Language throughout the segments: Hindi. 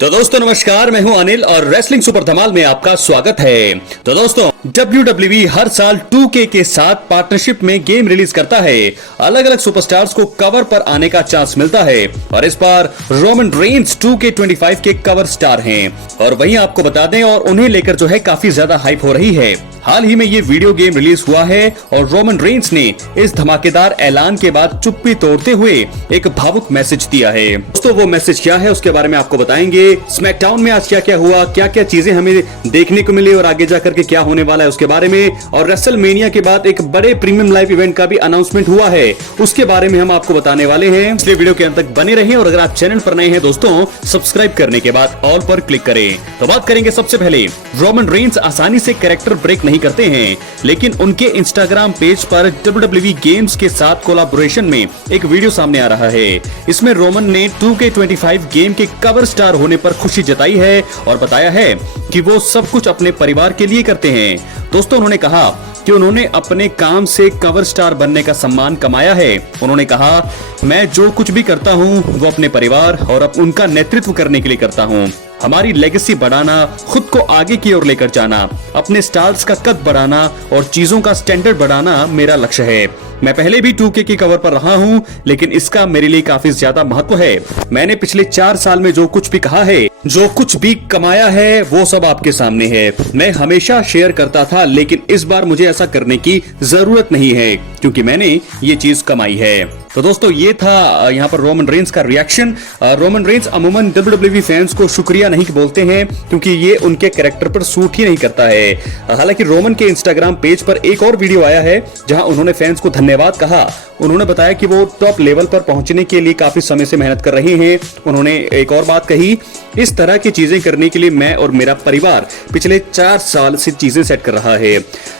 तो दोस्तों नमस्कार, मैं हूं अनिल और रेसलिंग सुपर धमाल में आपका स्वागत है। तो दोस्तों WWE हर साल 2K के साथ पार्टनरशिप में गेम रिलीज करता है। अलग अलग सुपरस्टार्स को कवर पर आने का चांस मिलता है और इस बार रोमन रेंस 2K25 के कवर स्टार हैं और वहीं आपको बता दें और उन्हें लेकर जो है काफी ज्यादा हाइप हो रही है। हाल ही में ये वीडियो गेम रिलीज हुआ है और रोमन रेंस ने इस धमाकेदार ऐलान के बाद चुप्पी तोड़ते हुए एक भावुक मैसेज दिया है। दोस्तों वो मैसेज क्या है उसके बारे में आपको बताएंगे। स्मैकडाउन में आज क्या क्या हुआ, क्या क्या चीजें हमें देखने को मिली और आगे जाकर के क्या होने वाला है उसके बारे में, और रेसलमेनिया के बाद एक बड़े प्रीमियम लाइव इवेंट का भी अनाउंसमेंट हुआ है, उसके बारे में हम आपको बताने वाले हैं। इसलिए वीडियो के अंत तक बने रहें और अगर आप चैनल पर नए हैं दोस्तों, सब्सक्राइब करने के बाद ऑल पर क्लिक करें। तो बात करेंगे सबसे पहले, रोमन रेंस आसानी से कैरेक्टर ब्रेक नहीं करते हैं, लेकिन उनके इंस्टाग्राम पेज पर WWE गेम्स के साथ कोलैबोरेशन में एक वीडियो सामने आ रहा है। इसमें रोमन ने 2K25 गेम के कवर स्टार होने पर खुशी जताई है और बताया है कि वो सब कुछ अपने परिवार के लिए करते हैं। दोस्तों उन्होंने कहा कि उन्होंने अपने काम से कवर स्टार बनने का सम्मान कमाया है। उन्होंने कहा, मैं जो कुछ भी करता हूं वो अपने परिवार और उनका नेतृत्व करने के लिए करता हूं। हमारी लेगेसी बढ़ाना, खुद को आगे की ओर लेकर जाना, अपने स्टार्स का कद बढ़ाना और चीजों का स्टैंडर्ड बढ़ाना मेरा लक्ष्य है। मैं पहले भी 2K की कवर पर रहा हूं, लेकिन इसका मेरे लिए काफी ज्यादा महत्व है। मैंने पिछले 4 साल में जो कुछ भी कहा है, जो कुछ भी कमाया है, वो सब आपके सामने है। मैं हमेशा शेयर करता था, लेकिन इस बार मुझे ऐसा करने की जरूरत नहीं है क्योंकि मैंने ये चीज कमाई है। तो दोस्तों ये था यहाँ पर रोमन रेंस का रिएक्शन। रोमन रेंस अमूमन WWE फैंस को शुक्रिया नहीं बोलते हैं क्योंकि ये उनके कैरेक्टर पर सूट ही नहीं करता है। हालांकि रोमन के इंस्टाग्राम पेज पर एक और वीडियो आया है जहां उन्होंने फैंस को धन्यवाद कहा। उन्होंने बताया कि वो टॉप लेवल पर पहुंचने के लिए काफी समय से मेहनत कर रहे हैं। उन्होंने एक और बात कही, इस तरह की चीजें करने के लिए मैं और मेरा परिवार पिछले 4 साल से चीजें सेट कर रहा है।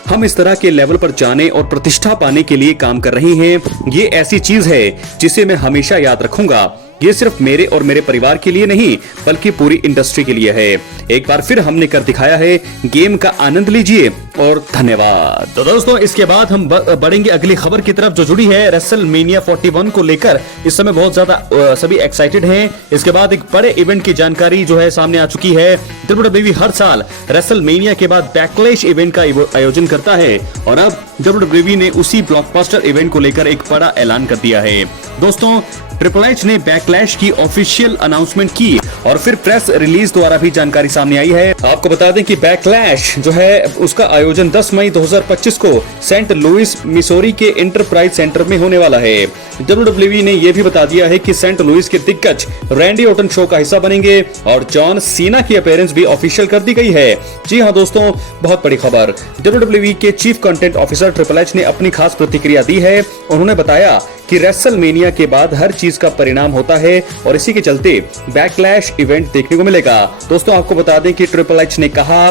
हम इस तरह के लेवल पर जाने और प्रतिष्ठा पाने के लिए काम कर रहे हैं। ये ऐसी चीज है जिसे मैं हमेशा याद रखूंगा। ये सिर्फ मेरे और मेरे परिवार के लिए नहीं बल्कि पूरी इंडस्ट्री के लिए है। एक बार फिर हमने कर दिखाया है। गेम का आनंद लीजिए और धन्यवाद। तो दोस्तों इसके बाद हम बढ़ेंगे अगली खबर की तरफ जो जुड़ी है रेसलमेनिया 41 को लेकर। इस समय बहुत ज्यादा सभी एक्साइटेड हैं। इसके बाद एक बड़े इवेंट की जानकारी जो है सामने आ चुकी है। WWE हर साल रेसलमेनिया के बाद बैकलैश इवेंट का आयोजन करता है और अब WWE ने उसी ब्लॉकबस्टर इवेंट को लेकर एक बड़ा ऐलान कर दिया है। दोस्तों ट्रिपल एच ने बैकलैश की ऑफिशियल अनाउंसमेंट की और फिर प्रेस रिलीज द्वारा भी जानकारी सामने आई है। आपको बता दें कि बैकलैश जो है उसका आयोजन 10 मई 2025 को सेंट लुइस मिसौरी के एंटरप्राइज सेंटर में होने वाला है। WWE ने यह भी बता दिया है कि सेंट लुइस के दिग्गज रैंडी ऑर्टन शो का हिस्सा बनेंगे और जॉन सीना की अपीयरेंस भी ऑफिशियल कर दी गई है। जी हाँ दोस्तों, बहुत बड़ी खबर। WWE के chief content officer triple H ने अपनी खास प्रतिक्रिया दी है। उन्होंने बताया कि रेसलमेनिया के बाद हर चीज का परिणाम होता है और इसी के चलते बैकलैश इवेंट देखने को मिलेगा। दोस्तों आपको बता दें कि ट्रिपल एच ने कहा,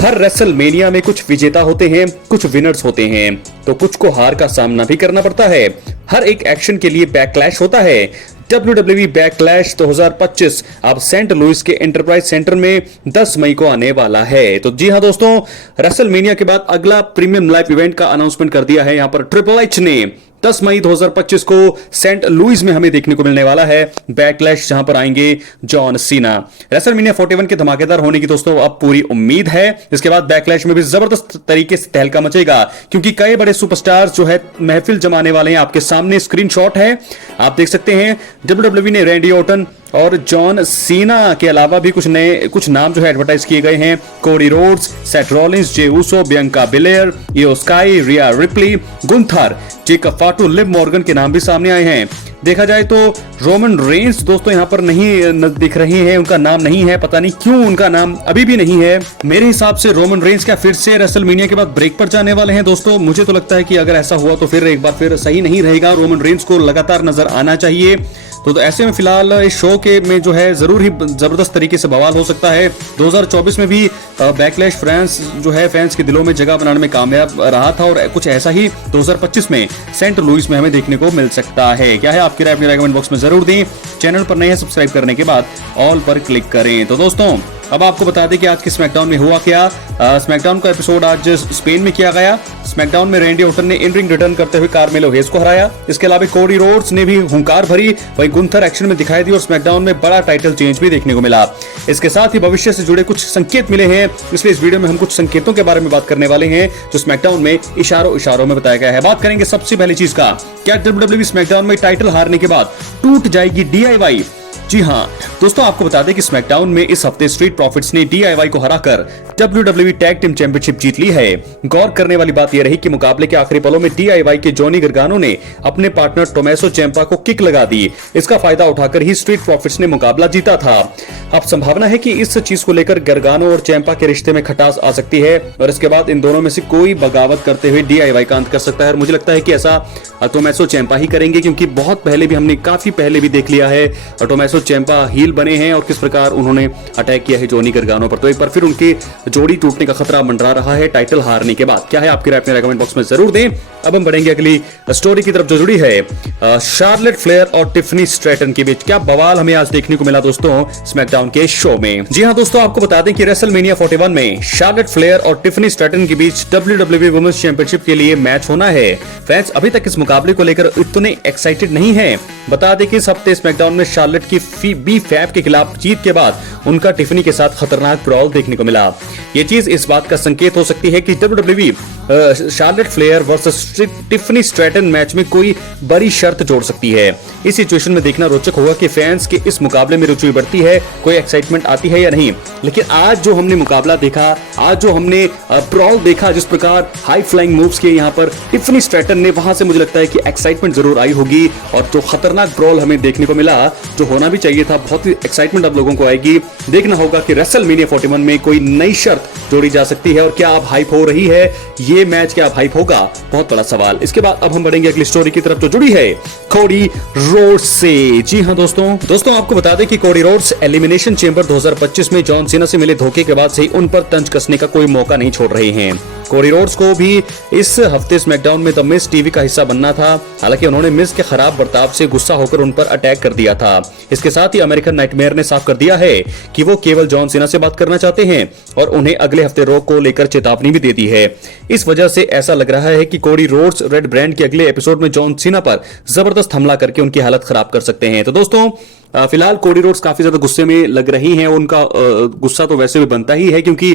हर रेसलमेनिया में कुछ विजेता होते हैं, कुछ विनर्स होते हैं, तो कुछ को हार का सामना भी करना पड़ता है। हर एक एक्शन के लिए बैकलैश होता है। WWE बैकलैश 2025 अब सेंट लुइस के एंटरप्राइज सेंटर में 10 मई को आने वाला है। तो जी हाँ दोस्तों, रेसलमेनिया के बाद अगला प्रीमियम लाइव इवेंट का अनाउंसमेंट कर दिया है यहाँ पर ट्रिपल एच ने। 10 मई 2025 को सेंट लुइस में हमें देखने को मिलने वाला है बैकलैश, जहां पर आएंगे जॉन सीना। रेसलमेनिया 41 के धमाकेदार होने की दोस्तों अब पूरी उम्मीद है। इसके बाद बैकलैश में भी जबरदस्त तरीके से तहलका मचेगा क्योंकि कई बड़े सुपरस्टार्स जो है महफिल जमाने वाले हैं। आपके सामने स्क्रीनशॉट है, आप देख सकते हैं। WWE ने रैंडी ऑर्टन और जॉन सीना के अलावा भी कुछ नाम जो है एडवर्टाइज किए गए हैं। Cody Rhodes, Seth Rollins, Jey Uso, Bianca bilayer, इयो स्काई, रिया replay, Gunther, Jacob फाटू, Liv Morgan के नाम भी सामने आए हैं। देखा जाए तो रोमन रेंस दोस्तों यहाँ पर नहीं दिख रहे हैं, उनका नाम नहीं है। पता नहीं क्यों उनका नाम अभी भी नहीं है। मेरे हिसाब से रोमन रेंस क्या फिर से रेसलमेनिया के बाद ब्रेक पर जाने वाले हैं दोस्तों। मुझे तो लगता है कि अगर ऐसा हुआ तो फिर एक बार फिर सही नहीं रहेगा। रोमन रेंस को लगातार नजर आना चाहिए। तो ऐसे में फिलहाल इस शो के में जो है जरूर ही जबरदस्त तरीके से बवाल हो सकता है। 2024 में भी बैकलैश फ्रांस जो है फैंस के दिलों में जगह बनाने में कामयाब रहा था और कुछ ऐसा ही 2025 में सेंट लुइस में हमें देखने को मिल सकता है। क्या है आपकी राय, अपनी राय कमेंट बॉक्स में जरूर दें। चैनल पर नए हैं, सब्सक्राइब करने के बाद ऑल पर क्लिक करें। तो दोस्तों अब आपको बता दें कि आज के स्मैकडाउन में हुआ क्या। स्मैकडाउन का एपिसोड आज स्पेन में किया गया। स्मैकडाउन में रैंडी ऑर्टन ने इन रिंग रिटर्न करते हुए कार्मेलो हेज को हराया। इसके अलावा कोडी रोड्स ने भी हुंकार भरी, वहीं गुंथर एक्शन में दिखाई दी और स्मैकडाउन में बड़ा टाइटल चेंज भी देखने को मिला। इसके साथ ही भविष्य से जुड़े कुछ संकेत मिले हैं, इसलिए इस वीडियो में हम कुछ संकेतों के बारे में बात करने वाले हैं जो स्मैकडाउन में इशारों में बताया गया है। बात करेंगे सबसे पहली चीज का, क्या WWE स्मैकडाउन में टाइटल हारने के बाद टूट जाएगी DIY? जी हां दोस्तों, आपको बता दें कि स्मैकडाउन में इस हफ्ते स्ट्रीट प्रॉफिट्स ने DIY को हराकर WWE टैग टीम चैंपियनशिप जीत ली है। गौर करने वाली बात यह रही कि मुकाबले के आखिरी पलों में DIY के जॉनी गर्गानो ने अपने पार्टनर टोमेसो चैंपा को किक लगा दी। इसका फायदा उठाकर ही स्ट्रीट प्रॉफिट्स ने मुकाबला जीता था। अब संभावना है कि इस चीज को लेकर गर्गानो और चैंपा के रिश्ते में खटास आ सकती है और इसके बाद इन दोनों में से कोई बगावत करते हुए DIY का अंत कर सकता है। और मुझे लगता है कि ऐसा टोमेसो चैंपा ही करेंगे, क्योंकि बहुत पहले भी हमने काफी पहले भी देख लिया है टोमेसो चैंपा हील बने हैं और किस प्रकार उन्होंने अटैक किया है जॉनी गर्गानो पर। तो एक बार फिर उनकी जोड़ी टूटने का खतरा मंडरा रहा है टाइटल हारने के बाद। क्या है आपकी राय, अपने कमेंट बॉक्स में जरूर दें। अब हम बढ़ेंगे अगली स्टोरी की तरफ जो जुड़ी है शार्लेट फ्लेयर और टिफनी स्ट्रैटन के बीच। क्या बवाल हमें आज देखने को मिला दोस्तों स्मैकडाउन के शो में। जी हां दोस्तों, आपको बता दें कि रेसलमेनिया 41 में शार्लेट फ्लेयर और टिफनी स्ट्रैटन के बीच WWE वुमेन्स चैंपियनशिप के लिए मैच होना है। फैंस अभी तक इस मुकाबले को लेकर इतने एक्साइटेड नहीं है। बता दें कि इस हफ्ते स्मैकडाउन में शार्लेट की बी फैब के खिलाफ जीत के बाद उनका टिफनी के साथ खतरनाक ब्रॉल देखने को मिला। ये चीज इस बात का संकेत हो सकती है कि WWE Charlotte Flair versus Tiffany Stratton match में कोई बड़ी शर्त जोड़ सकती है। इस सिचुएशन में देखना रोचक होगा कि फैंस के इस मुकाबले में रुचि बढ़ती है, कोई एक्साइटमेंट आती है या नहीं। लेकिन आज जो हमने मुकाबला देखा, आज जो हमने ब्रॉल देखा, जिस प्रकार हाई फ्लाइंग मूव्स किए यहाँ पर टिफनी स्ट्रैटन ने, वहां से मुझे लगता है कि एक्साइटमेंट जरूर आई होगी। और जो खतरनाक ब्रॉल हमें देखने को मिला, जो होना भी चाहिए था, बहुत ही एक्साइटमेंट अब लोगों को आएगी। देखना होगा कि रेसलमेनिया 41 में कोई नई शर्त जोड़ी जा सकती है और क्या अब हाइप हो रही है ये मैच, क्या अब हाइप होगा, बहुत बड़ा सवाल। इसके बाद अब हम बढ़ेंगे अगली स्टोरी की तरफ जो जुड़ी है कोडी रोड्स से। जी हां दोस्तों आपको बता दें कि कोडी रोड्स एलिमिनेशन चेंबर 2025 में जॉन सीना से मिले धोखे के बाद से ही उन पर तंज कसने का कोई मौका नहीं छोड़ रहे हैं। कोडी रोड्स को भी इस हफ्ते स्मैकडाउन में द मिस टीवी का हिस्सा बनना था। हालांकि उन्होंने मिस के खराब बर्ताव से गुस्सा होकर उन पर अटैक कर दिया था। इसके साथ ही अमेरिकन नाइटमेयर ने साफ कर दिया है कि वो केवल जॉन सीना से बात करना चाहते हैं और उन्हें अगले हफ्ते रॉ को लेकर चेतावनी भी दे दी है। इस वजह से ऐसा लग रहा है कि कोडी रोड्स रेड ब्रांड के अगले एपिसोड में जॉन सीना पर जबरदस्त हमला करके उनकी हालत खराब कर सकते हैं। तो दोस्तों फिलहाल कोडी रोड्स काफी ज्यादा गुस्से में लग रही हैं। उनका गुस्सा तो वैसे भी बनता ही है, क्योंकि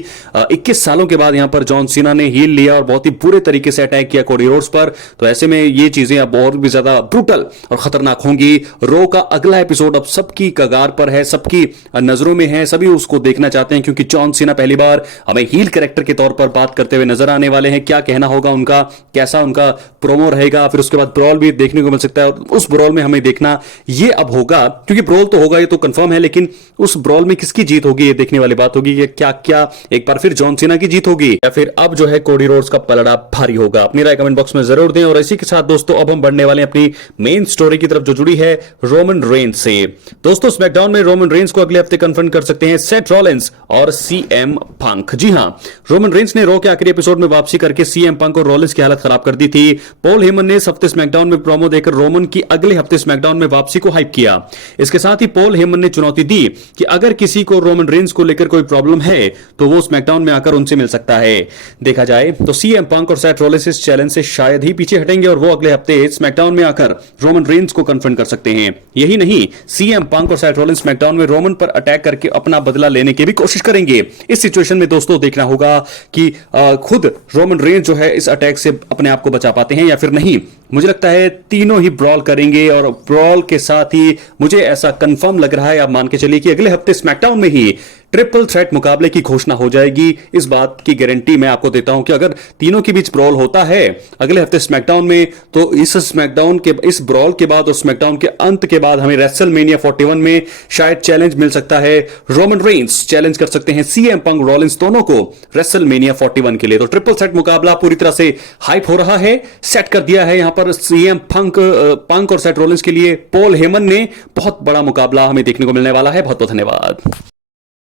21 सालों के बाद यहां पर जॉन सीना ने हील लिया और बहुत ही बुरे तरीके से अटैक किया कोडी रोड्स पर। तो ऐसे में ये चीजें अब और भी ज्यादा ब्रूटल और खतरनाक होंगी। रो का अगला एपिसोड अब सबकी कगार पर है, सबकी नजरों में है, सभी उसको देखना चाहते हैं, क्योंकि जॉन सीना पहली बार हमें हील कैरेक्टर के तौर पर बात करते हुए नजर आने वाले हैं। क्या कहना होगा उनका, कैसा उनका प्रोमो रहेगा, फिर उसके बाद ब्रॉल भी देखने को मिल सकता है। और उस ब्रॉल में हमें देखना ये अब होगा, क्योंकि ब्रॉल तो होगा, ये तो कंफर्म है, लेकिन उस ब्रॉल में किसकी जीत होगी ये देखने वाली बात होगी। कि क्या एक बार फिर जॉन सीना की जीत होगी या फिर अब जो है कोडी रोड्स का पलड़ा भारी होगा। अपनी राय कमेंट बॉक्स में जरूर दें। और इसी के साथ दोस्तों अब हम बढ़ने वाले हैं अपनी मेन स्टोरी की तरफ जो जुड़ी है रोमन रेंस से। दोस्तों स्मैकडाउन में रोमन रेंस को अगले हफ्ते कन्फ्रंट कर सकते हैं सेथ रॉलिंस और CM पंक। जी हां, रोमन रेंस ने रॉ के आखिरी एपिसोड में वापसी करके CM पंक और रॉलिंस की हालत खराब कर दी थी। पॉल हेमन ने इस हफ्ते स्मैकडाउन में प्रोमो देकर रोमन की अगले हफ्ते स्मैकडाउन में वापसी को हाइप किया। इसके साथ ही पॉल हेमन ने चुनौती दी कि अगर किसी को रोमन रेंस को लेकर कोई प्रॉब्लम है तो वो स्मैकडाउन में आकर उनसे मिल सकता है। देखा जाए तो CM पंक और सेथ रॉलिंस इस चैलेंज से शायद ही पीछे हटेंगे और वो अगले हफ्ते स्मैकडाउन में आकर रोमन रेंस को कन्फ्रंट कर सकते हैं। यही नहीं, CM पंक और सेथ रॉलिंस स्मैकडाउन में रोमन पर अटैक करके अपना बदला लेने की भी कोशिश करेंगे। इस सिचुएशन में दोस्तों देखना होगा कि खुद रोमन रेंस जो है इस अटैक से अपने आप को बचा पाते हैं या फिर नहीं। मुझे लगता है तीनों ही ब्रॉल करेंगे और ब्रॉल के साथ ही मुझे ऐसा कंफर्म लग रहा है, आप मान के चलिए कि अगले हफ्ते स्मैकडाउन में ही ट्रिपल थ्रेट मुकाबले की घोषणा हो जाएगी। इस बात की गारंटी मैं आपको देता हूं कि अगर तीनों के बीच ब्रॉल होता है अगले हफ्ते स्मैकडाउन में, तो इस ब्रॉल के बाद और स्मैकडाउन के अंत के बाद हमें रेसलमेनिया 41 में शायद चैलेंज मिल सकता है। रोमन रेंस चैलेंज कर सकते हैं CM पंक रॉलिंस दोनों को रेसलमेनिया 41 के लिए। तो ट्रिपल थ्रेट मुकाबला पूरी तरह से हाइप हो रहा है, सेट कर दिया है यहां पर CM पंक और सेथ रॉलिंस के लिए पॉल हेमन ने। बहुत बड़ा मुकाबला हमें देखने को मिलने वाला है। बहुत बहुत धन्यवाद।